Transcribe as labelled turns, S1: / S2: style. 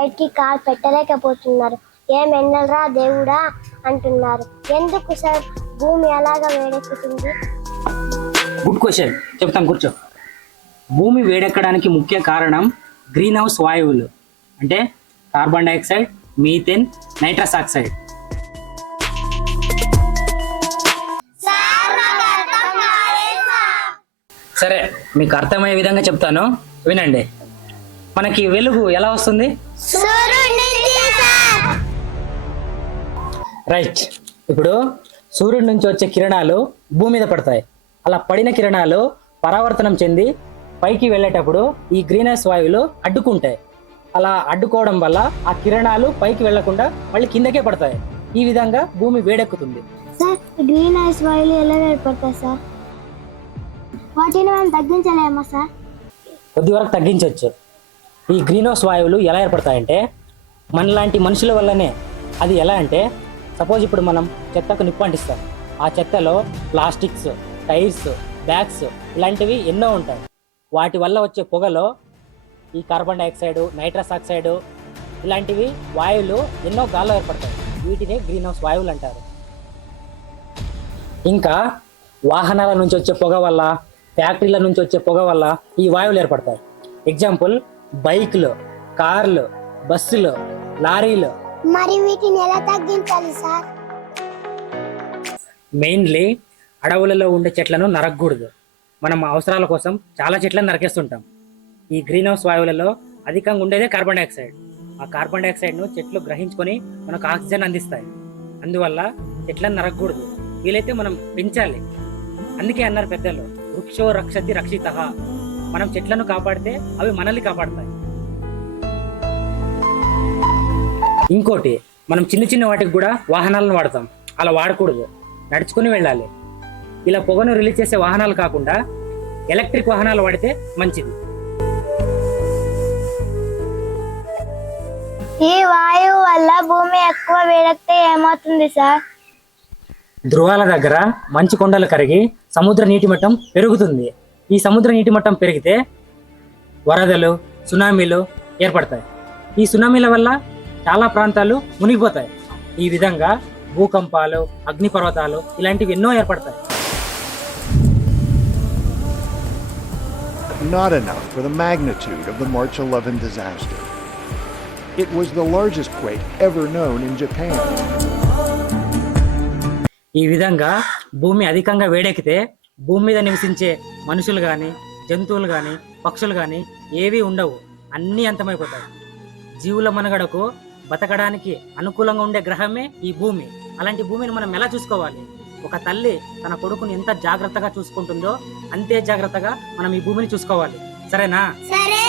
S1: బయటికి కాలు పెట్టలేకపోతున్నారు. ఏం ఎండలరా దేవుడా? అంటున్నారు. ఎందుకు సార్? భూమి ఎలాగ వేడెక్కుతుంది?
S2: గుడ్ క్వశ్చన్ చెప్తాం కూర్చో. భూమి వేడెక్కడానికి ముఖ్య కారణం గ్రీన్ హౌస్ వాయువులు. అంటే carbon dioxide methane nitrous oxide. సరే మీకు అర్థమయ్యే విధంగా చెప్తాను. వినండి. మనకి వెలుగు ఎలా వస్తుంది? రైట్ ఇప్పుడు సూర్యుడి నుంచి వచ్చే కిరణాలు భూమి మీద పడతాయి. అలా పడిన కిరణాలు పరావర్తనం చెంది పైకి వెళ్ళేటప్పుడు ఈ గ్రీన్ హౌస్ వాయువులు అడ్డుకుంటాయి. అలా అడ్డుకోవడం వల్ల ఆ కిరణాలు పైకి వెళ్ళకుండా మళ్ళీ కిందకే పడతాయి. ఈ విధంగా భూమి వేడెక్కుతుంది.
S1: సార్ గ్రీన్ ఎలా ఏర్పడతాయి సార్? వాటిని మనం తగ్గించలేమా సార్?
S2: కొద్ది వరకు తగ్గించవచ్చు ఈ గ్రీన్ హౌస్ వాయువులు ఎలా ఏర్పడతాయంటే మనలాంటి మనుషుల వల్లనే. అది ఎలా అంటే సపోజ్ ఇప్పుడు మనం చెత్తకు నిప్పు అంటిస్తాం. ఆ చెత్తలో ప్లాస్టిక్స్ టైర్స్ బ్యాగ్స్ ఇలాంటివి ఎన్నో ఉంటాయి. వాటి వల్ల వచ్చే పొగలో ఈ కార్బన్ డైఆక్సైడ్ నైట్రస్ ఆక్సైడ్ ఇలాంటివి వాయువులు ఎన్నో గాల్లో ఏర్పడతాయి. వీటిని గ్రీన్ హౌస్ వాయువులు అంటారు. ఇంకా వాహనాల నుంచి వచ్చే పొగ వల్ల ఫ్యాక్టరీల నుంచి వచ్చే పొగ వల్ల ఈ వాయువులు ఏర్పడతాయి. ఎగ్జాంపుల్ బైక్లు కార్లు బస్సులు లారీలు.
S1: మరి వీటిని ఎలా తగ్గించాలి సార్?
S2: మెయిన్లీ అడవులలో ఉండే చెట్లను నరకకూడదు. మనం అవసరాల కోసం చాలా చెట్లను నరికేస్తుంటాం. ఈ గ్రీన్ హౌస్ వాయువులలో అధికంగా ఉండేదే కార్బన్ డైఆక్సైడ్. ఆ కార్బన్ డైఆక్సైడ్ను చెట్లు గ్రహించుకొని మనకు ఆక్సిజన్ అందిస్తాయి. అందువల్ల చెట్లను నరకకూడదు. వీలైతే మనం పెంచాలి. అందుకే అన్నారు పెద్దలు వృక్షో రక్షతి రక్షిత. మనం చెట్లను కాపాడితే అవి మనల్ని కాపాడతాయి. ఇంకోటి మనం చిన్న చిన్న వాటికి కూడా వాహనాలను వాడతాం. అలా వాడకూడదు. నడుచుకుని వెళ్ళాలి. ఇలా పొగను రిలీజ్ చేసే వాహనాలు కాకుండా ఎలక్ట్రిక్ వాహనాలు వాడితే మంచిది.
S1: ఈ వాయువు వల్ల భూమి ఎక్కువ వేడెక్కితే ఏమవుతుంది సార్?
S2: ధృవాల దగ్గర మంచు కొండలు కరిగి సముద్ర నీటి మట్టం పెరుగుతుంది. ఈ సముద్ర నీటి మట్టం పెరిగితే వరదలు సునామీలు ఏర్పడతాయి ఈ సునామీల వల్ల చాలా ప్రాంతాలు మునిగిపోతాయి ఈ విధంగా భూకంపాలు అగ్నిపర్వతాలు ఇలాంటివి ఎన్నో ఏర్పడతాయి
S3: Not enough for the magnitude of the March 11 disaster. It was the largest quake ever known in Japan.
S2: ఈ విధంగా భూమి అధికంగా వేడెక్కితే భూమి మీద నివసించే మనుషులు కానీ జంతువులు కానీ పక్షులు కానీ ఏవీ ఉండవు. అన్నీ అంతమైపోతాయి. జీవుల మనుగడకు బతకడానికి అనుకూలంగా ఉండే గ్రహమే ఈ భూమి. అలాంటి భూమిని మనం ఎలా చూసుకోవాలి? ఒక తల్లి తన కొడుకుని ఎంత జాగ్రత్తగా చూసుకుంటుందో అంతే జాగ్రత్తగా మనం ఈ భూమిని చూసుకోవాలి. సరేనా?
S1: సరే